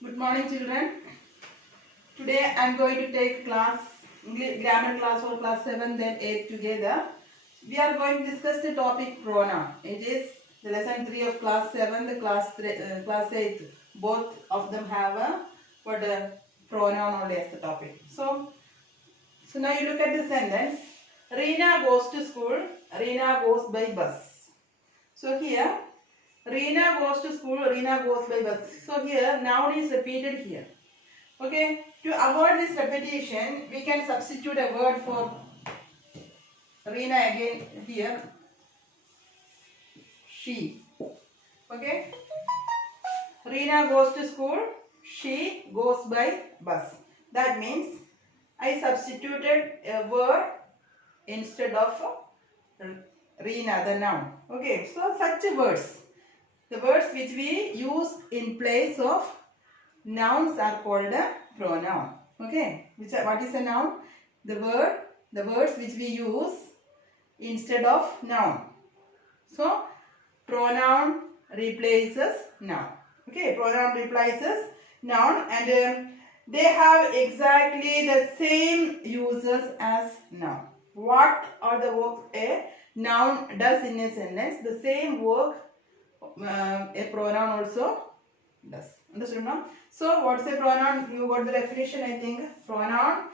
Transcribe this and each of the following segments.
Good morning, children. Today I am going to take class English grammar class for class 7 then 8 together. We are going to discuss the topic pronoun. It is the lesson 3 of class 7, the class 8. Both of them have a pronoun only as the topic. So now you look at the sentence. Reena goes to school. Reena goes by bus. So here Reena goes to school. Reena goes by bus. So here noun is repeated here. Okay, to avoid this repetition, we can substitute a word for Reena again here. She. Okay, Reena goes to school. She goes by bus. That means I substituted a word instead of Reena, the noun. Okay, so such words, the words which we use in place of nouns are called a pronoun. Okay, what is a noun? The words which we use instead of noun. So pronoun replaces noun. Okay, pronoun replaces noun, and they have exactly the same uses as noun. What are the work a noun does in a sentence? The same work a pronoun also does. Understood now? So what's a pronoun? You got the definition, I think. Pronoun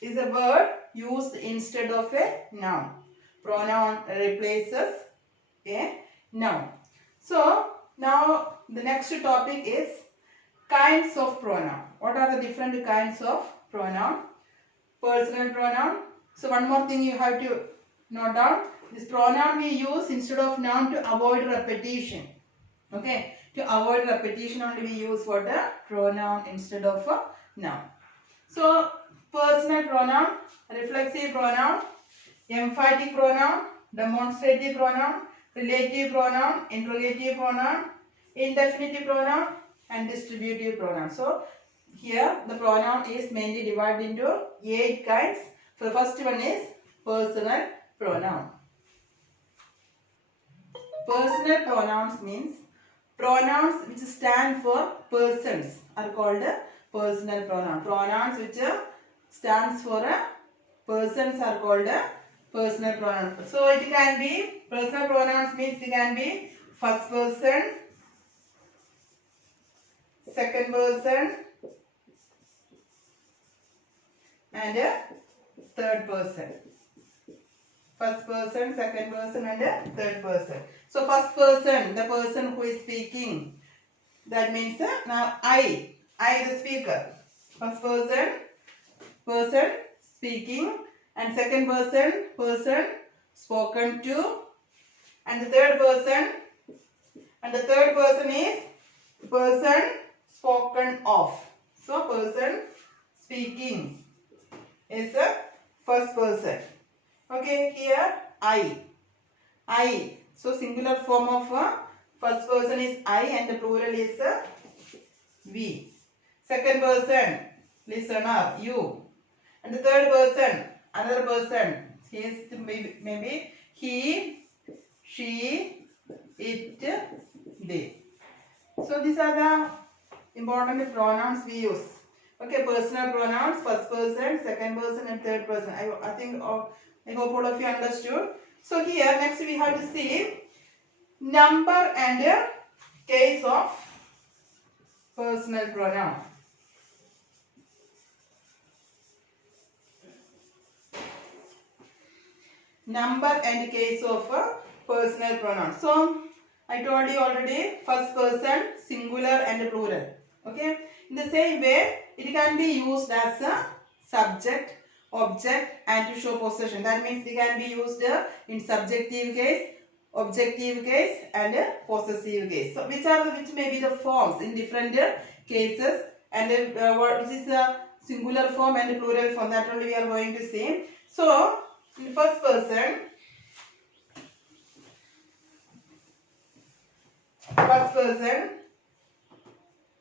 is a word used instead of a noun. Pronoun replaces a noun. So now the next topic is kinds of pronoun. What are the different kinds of pronoun? Personal pronoun. So one more thing you have to note down. This pronoun we use instead of noun to avoid repetition. Okay. To avoid repetition only we use what a pronoun instead of a noun. So personal pronoun, reflexive pronoun, emphatic pronoun, demonstrative pronoun, relative pronoun, interrogative pronoun, indefinite pronoun, and distributive pronoun. So here the pronoun is mainly divided into 8 kinds. So the first one is personal pronoun. Personal pronouns means pronouns which stand for persons are called a personal pronoun. Pronouns which stands for persons are called a personal pronoun. So it can be, personal pronouns means it can be first person, second person, and third person. First person, second person, and third person. So first person, the person who is speaking. That means now I the speaker. First person, person speaking, and second person, person spoken to, and the third person is person spoken of. So person speaking is the first person. Okay, here I. So singular form of first person is I and the plural is we. Second person, listener, you. And the third person, another person. He is maybe he, she, it, they. So these are the important pronouns we use. Okay, personal pronouns, first person, second person, and third person. I think I hope all of you understood. So here next we have to see number and case of personal pronoun. Number and case of personal pronoun. So I told you already, first person, singular and plural. Okay. In the same way, it can be used as a subject, object, and to show possession. That means it can be used in subjective case, objective case, and possessive case. So which may be the forms in different cases, and which is the singular form and plural form. That only we are going to see. So in first person,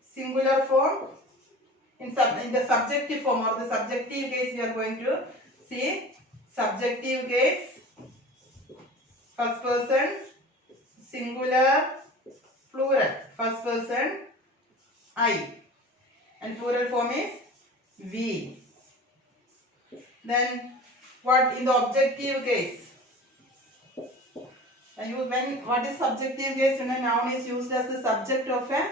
singular form. In the subjective form or the subjective case, we are going to see subjective case, first person, singular, plural. First person, I. And plural form is we. Then what in the objective case? What is subjective case? When a noun is used as the subject of a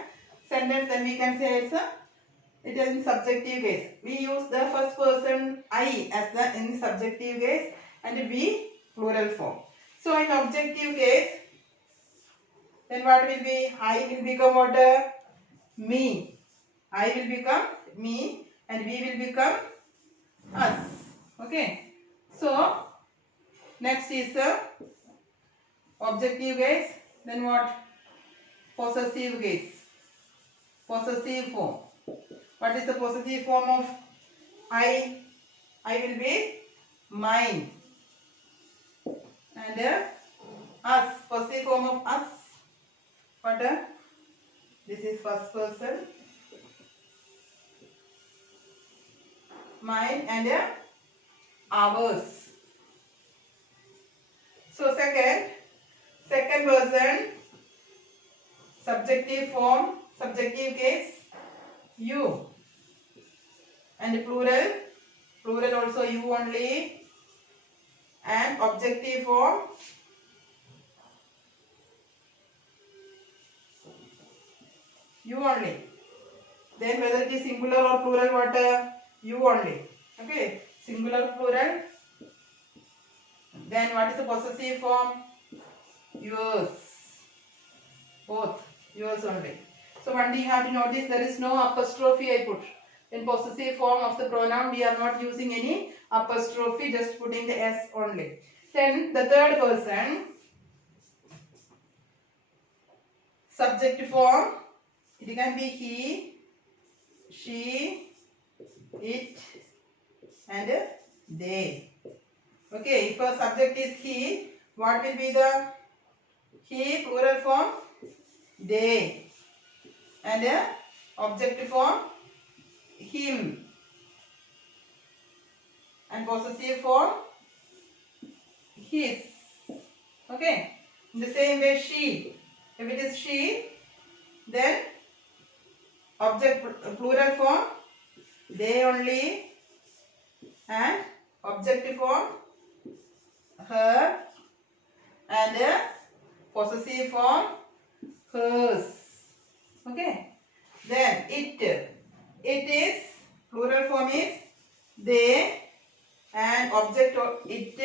sentence, then we can say it is in subjective case. We use the first person I as the in subjective case and we plural form. So in objective case, then what will be? I will become what? Me. I will become me and we will become us. Okay. So next is the objective case. Then what? Possessive case. Possessive form. What is the possessive form of I? I will be mine. And us. Possessive form of us. What? This is first person. Mine and ours. So second person, subjective form, subjective case, you. And plural also you only. And objective form, you only. Then whether it is singular or plural, what? You only. Okay, singular, plural. Then what is the possessive form? Yours. Both. Yours only. So one thing you have to notice, there is no apostrophe I put. In possessive form of the pronoun, we are not using any apostrophe, just putting the S only. Then the third person, subject form, it can be he, she, it and they. Okay, if a subject is he, what will be the he plural form? They. And object form? Him. And possessive form? His. Okay. In the same way, she. If it is she, then object plural form? They only. And object form? Her. And possessive form? Hers. Okay. Then it. It is, plural form is they. And object of it,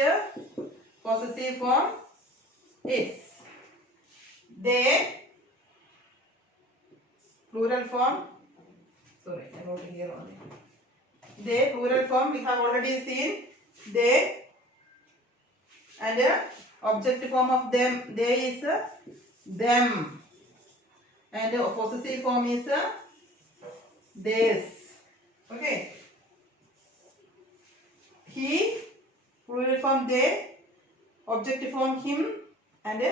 possessive form is. They, plural form, sorry, I wrote it here only. They, plural form, we have already seen. They. And object form of them, they is them. And possessive form is theirs. Okay. He, plural form they, object form him, and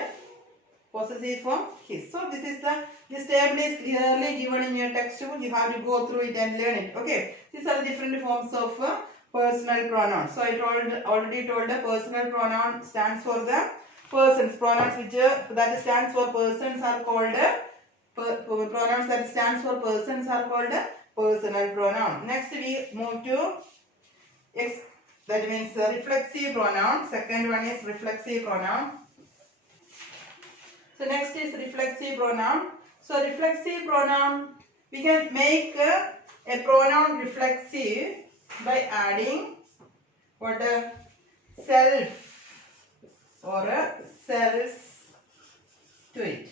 possessive form his. So this table is clearly given in your textbook. You have to go through it and learn it. Okay. These are the different forms of personal pronoun. So I already told the personal pronoun stands for the persons. Pronouns which that stands for persons are called pronouns that stands for persons are called personal pronoun. Next we move to that means reflexive pronoun. Second one is reflexive pronoun. So next is reflexive pronoun. So reflexive pronoun, we can make a pronoun reflexive by adding what? Self or cells to it.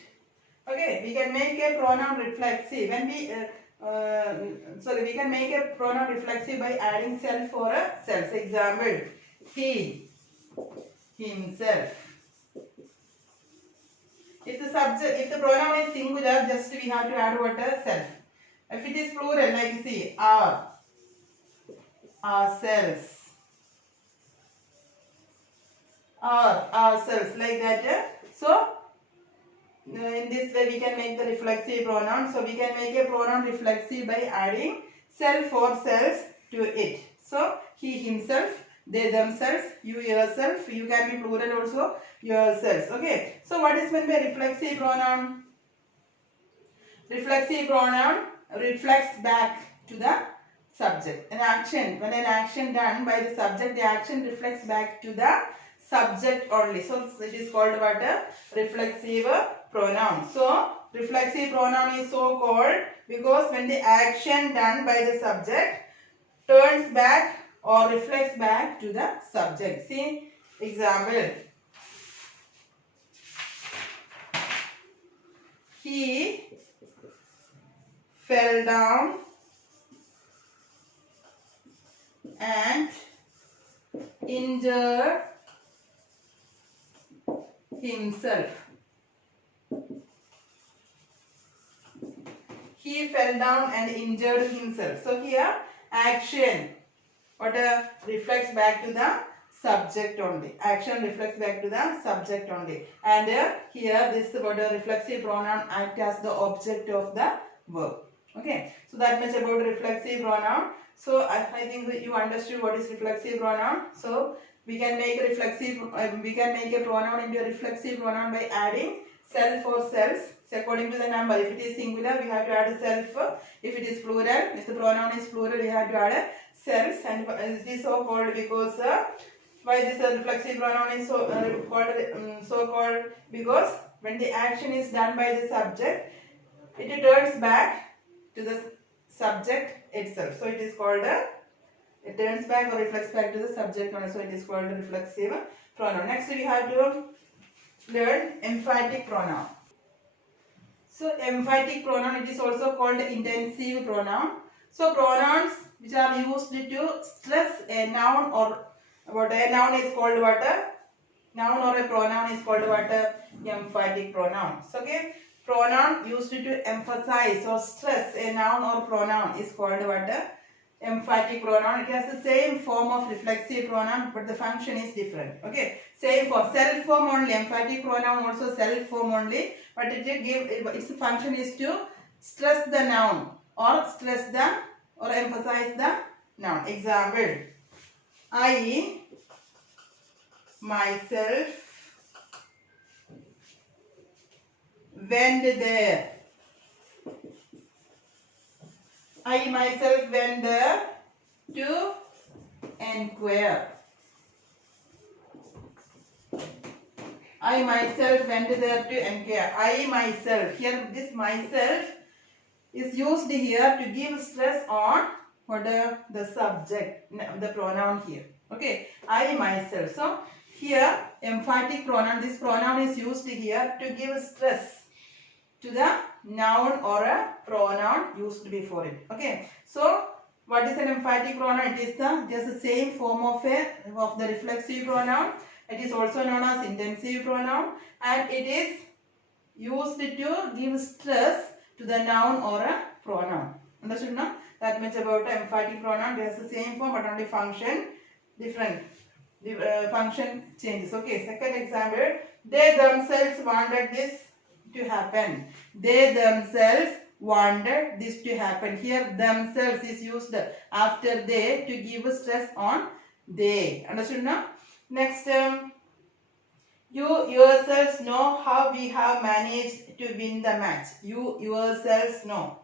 Okay, we can make a pronoun reflexive when we we can make a pronoun reflexive by adding self or cells. Example: he, himself. If the pronoun is singular, just we have to add what? Self. If it is plural, like see, our, ourselves, ourselves, like that. So in this way we can make the reflexive pronoun. So we can make a pronoun reflexive by adding self or cells to it. So he, himself, they, themselves, you, yourself. You can be plural also, yourselves. Okay. So what is meant by reflexive pronoun? Reflexive pronoun, reflects back to the subject. An action, when an action done by the subject, the action reflects back to the subject only. So it is called what? A reflexive pronoun. So reflexive pronoun is so called because when the action done by the subject turns back or reflects back to the subject. See example. He fell down and injured himself. He fell down and injured himself. So here action reflects back to the subject only. Action reflects back to the subject only. And here this reflexive pronoun acts as the object of the verb. Okay. So that much about reflexive pronoun. So I think you understood what is reflexive pronoun. So we can make a reflexive. We can make a pronoun into a reflexive pronoun by adding self or selves. So according to the number. If it is singular, we have to add a self. If it is plural, if the pronoun is plural, we have to add a selves. And it is so called because why this reflexive pronoun is so called because when the action is done by the subject, it turns back to the subject itself. So it is called it turns back or reflects back to the subject only. So it is called a reflexive pronoun. Next we have to learn emphatic pronoun. So emphatic pronoun, it is also called intensive pronoun. So pronouns which are used to stress a noun or what a noun is called what a noun or a pronoun is called what a emphatic pronoun. So okay, pronoun used to emphasize or stress a noun or pronoun is called what a emphatic pronoun. It has the same form of reflexive pronoun but the function is different. Okay, same form, self form only. Emphatic pronoun also self form only, but its function is to stress the noun or stress the or emphasize the noun. Example, I myself went there. I myself went there to enquire. I myself went there to enquire. I myself. Here this myself is used here to give stress on the subject, the pronoun here. Okay. I myself. So here emphatic pronoun. This pronoun is used here to give stress to the noun or a pronoun used before it. Okay. So what is an emphatic pronoun? It is just the same form of the reflexive pronoun. It is also known as intensive pronoun and it is used to give stress to the noun or a pronoun. Understood now? That much about the emphatic pronoun. It has the same form but only function different. The function changes. Okay. Second example. They themselves wanted this to happen. They themselves wanted this to happen. Here themselves is used after they to give stress on they. Understood now? Next, you yourselves know how we have managed to win the match. You yourselves know.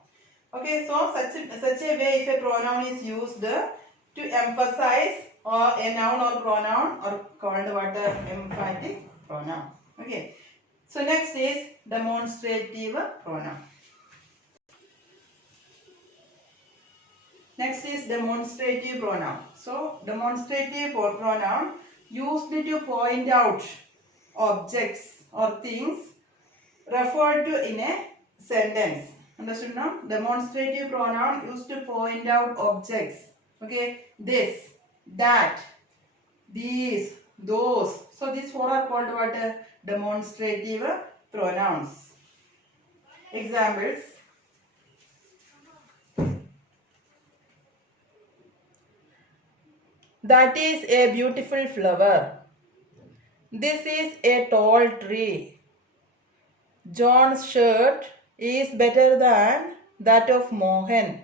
Okay, so such a way if a pronoun is used to emphasize or a noun or pronoun or called what emphatic pronoun. Okay. So next is demonstrative pronoun. Next is demonstrative pronoun. So demonstrative pronoun used to point out objects or things referred to in a sentence. Understood now? Demonstrative pronoun used to point out objects. Okay, this, that, these, those. So these four are called what? Demonstrative pronouns. Examples. That is a beautiful flower. This is a tall tree. John's shirt is better than that of Mohan.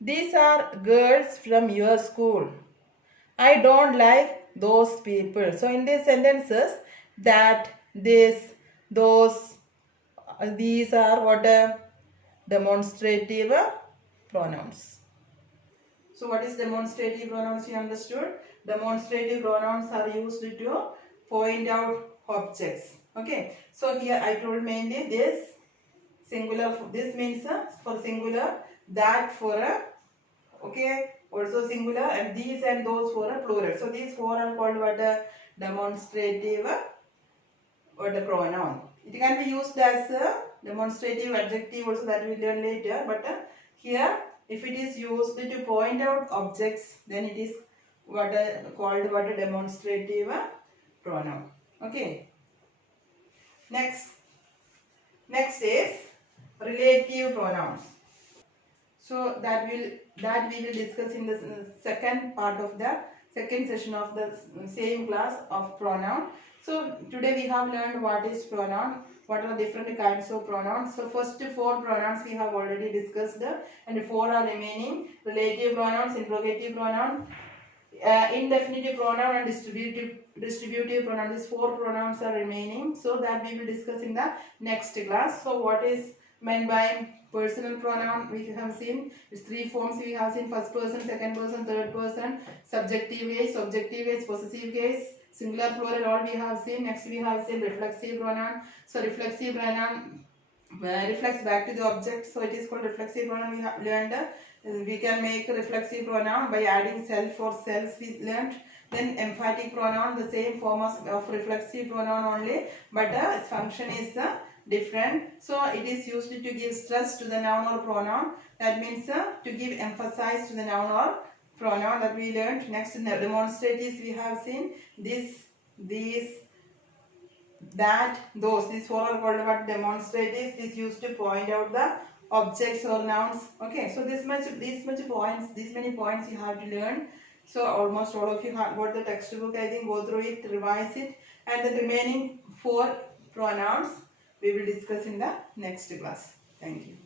These are girls from your school. I don't like those people. So in these sentences, that, this, those, these are what demonstrative pronouns. So what is demonstrative pronouns? You understood? Demonstrative pronouns are used to point out objects. Okay. So here I told mainly this singular. This means for singular, that for a, okay, also singular, and these and those for a plural. So these four are called what a demonstrative or the pronoun. It can be used as a demonstrative adjective also, that we will learn later. But here, if it is used to point out objects, then it is called what a demonstrative pronoun. Okay. Next is relative pronouns. So that we will discuss in the second part of the second session of the same class of pronoun. So today we have learned what is pronoun, what are different kinds of pronouns. So first four pronouns we have already discussed, and four are remaining: relative pronouns, interrogative pronoun, indefinitive pronoun, and distributive pronoun. These four pronouns are remaining, so that we will discuss in the next class. So what is meant by personal pronoun? We have seen its three forms. We have seen first person, second person, third person, subjective case, objective case, possessive case, singular, plural, all we have seen. Next we have seen reflexive pronoun. So reflexive pronoun reflects back to the object, so it is called reflexive pronoun. We have learned we can make a reflexive pronoun by adding self or selves, we learned. Then emphatic pronoun, the same form of reflexive pronoun only, but its function is different. So it is used to give stress to the noun or pronoun. That means to give emphasis to the noun or pronoun, that we learned. Next, demonstratives we have seen: this, these, that, those. These four are called what? Demonstratives. This used to point out the objects or nouns. Okay, so these many points you have to learn. So almost all of you have got the textbook. I think go through it, revise it, and the remaining four pronouns we will discuss in the next class. Thank you.